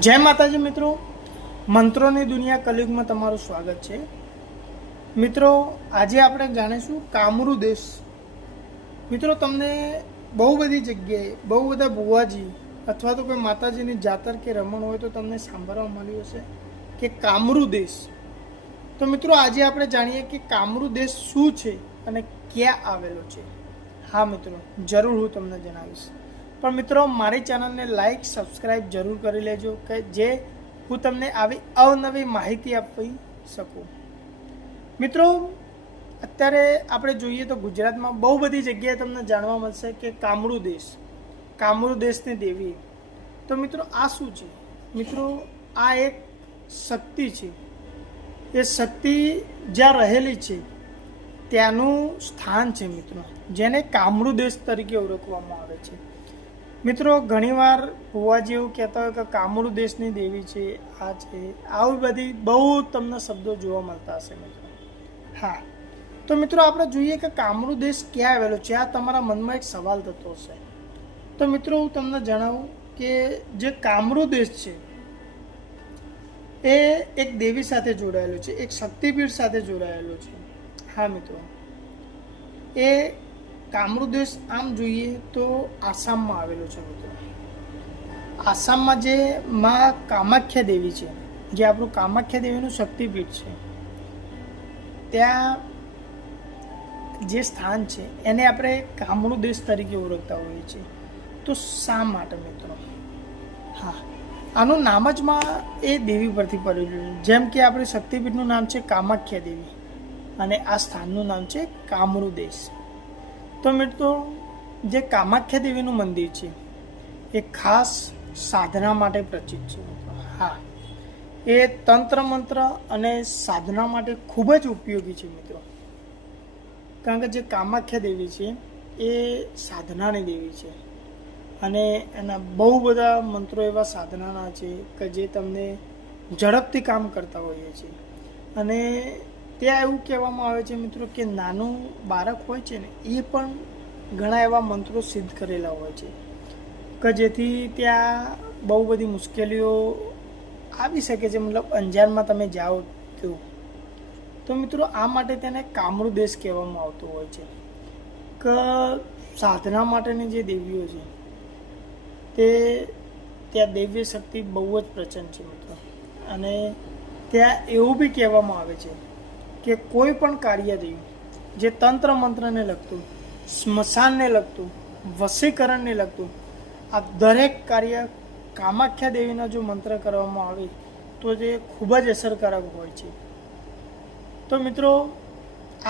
જય માતાજી મિત્રો, મંત્રોની દુનિયા કલયુગમાં તમારું સ્વાગત છે। મિત્રો, આજે આપણે જાણીશું કામરૂ દેશ। મિત્રો, તમને બહુ બધી જગ્યાએ બહુ બધા બુવાજી અથવા તો કોઈ માતાજીની જાતર કે રમણ હોય તો તમને સાંભળવા મળ્યું હશે કે કામરૂ દેશ। તો મિત્રો, આજે આપણે જાણીએ કે કામરૂ દેશ શું છે અને ક્યાં આવેલો છે। હા મિત્રો, જરૂર હું તમને જણાવીશ, પણ મિત્રો મારી ચેનલને લાઈક સબસ્ક્રાઈબ જરૂર કરી લેજો કે જે હું તમને આવી અવનવી માહિતી આપી શકું। મિત્રો, અત્યારે આપણે જોઈએ તો ગુજરાતમાં બહુ બધી જગ્યાએ તમને જાણવા મળશે કે કામરૂ દેશની દેવી। તો મિત્રો, આ શું છે? મિત્રો, આ એક શક્તિ છે। એ શક્તિ જ્યાં રહેલી છે ત્યાંનું સ્થાન છે મિત્રો, જેને કામરૂ દેશ તરીકે ઓળખવામાં આવે છે। મિત્રો, ઘણીવાર ભુવાજી એવું કહેતા હોય કે કામરૂ દેશની દેવી છે, આ છે, આવી બધી બહુ તમને શબ્દો જોવા મળતા હશે મિત્રો। હા, તો મિત્રો આપણે જોઈએ કે કામરૂ દેશ ક્યાં આવેલો છે। આ તમારા મનમાં એક સવાલ થતો હશે। તો મિત્રો, હું તમને જણાવું કે જે કામરૂ દેશ છે એ એક દેવી સાથે જોડાયેલો છે, એક શક્તિપીઠ સાથે જોડાયેલો છે। હા મિત્રો, એ કામરૂ દેશ આમ જોઈએ તો આસામમાં આવેલો છે મિત્રો। આસામમાં જે માં કામાખ્યા દેવી છે, જે આપણું કામાખ્યા દેવીનું શક્તિપીઠ છે, ત્યાં જે સ્થાન છે એને આપણે કામરૂ દેશ તરીકે ઓળખતા હોઈએ છીએ। તો શા માટે મિત્રો? હા, આનું નામ જ માં એ દેવી પરથી પડેલું છે। જેમ કે આપણી શક્તિપીઠનું નામ છે કામાખ્યા દેવી અને આ સ્થાનનું નામ છે કામરૂ દેશ। તો મિત્રો, જે કામાખ્યા દેવીનું મંદિર છે એ ખાસ સાધના માટે પ્રચલિત છે મિત્રો। હા, એ તંત્ર મંત્ર અને સાધના માટે ખૂબ જ ઉપયોગી છે મિત્રો, કારણ કે જે કામાખ્યા દેવી છે એ સાધનાની દેવી છે અને એના બહુ બધા મંત્રો એવા સાધનાના છે કે જે તમને ઝડપથી કામ કરતા હોઈએ છીએ। અને ત્યાં એવું કહેવામાં આવે છે મિત્રો કે નાનું બાળક હોય છે ને એ પણ ઘણા એવા મંત્રો સિદ્ધ કરેલા હોય છે કે જેથી ત્યાં બહુ બધી મુશ્કેલીઓ આવી શકે છે, મતલબ અંજારમાં તમે જાઓ તો મિત્રો આ માટે તેને કામરૂ દેશ કહેવામાં આવતો હોય છે કે સાધના માટેની જે દેવીઓ છે તે ત્યાં દૈવ્ય શક્તિ બહુ જ પ્રચંડ છે મિત્રો। અને ત્યાં એવું બી કહેવામાં આવે છે કે કોઈ પણ કાર્ય દેવી જે તંત્ર મંત્રને લગતું, સ્મશાનને લગતું, વશીકરણને લગતું, આ દરેક કાર્ય કામાખ્યા દેવીના જો મંત્ર કરવામાં આવે તો જે ખૂબ જ અસરકારક હોય છે। તો મિત્રો,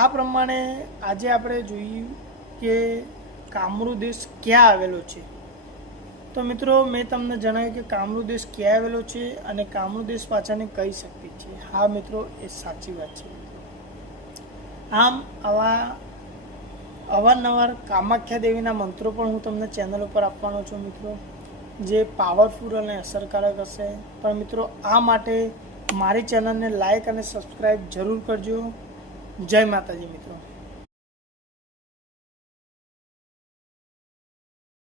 આ પ્રમાણે આજે આપણે જોયું કે કામરૂ દેશ ક્યાં આવેલો છે। તો મિત્રો, મેં તમને જણાવ્યું કે કામરૂ દેશ ક્યાં આવેલો છે અને કામરૂ દેશ પાછળની કઈ શક્તિ છે। હા મિત્રો, એ સાચી વાત છે। આમ અવારનવાર કામાખ્યા દેવીના મંત્રો પણ હું તમને ચેનલ ઉપર આપવાનો છું મિત્રો, જે પાવરફુલ અને અસરકારક હશે। પણ મિત્રો, આ માટે મારી ચેનલને લાઈક અને સબસ્ક્રાઈબ જરૂર કરજો। જય માતાજી મિત્રો।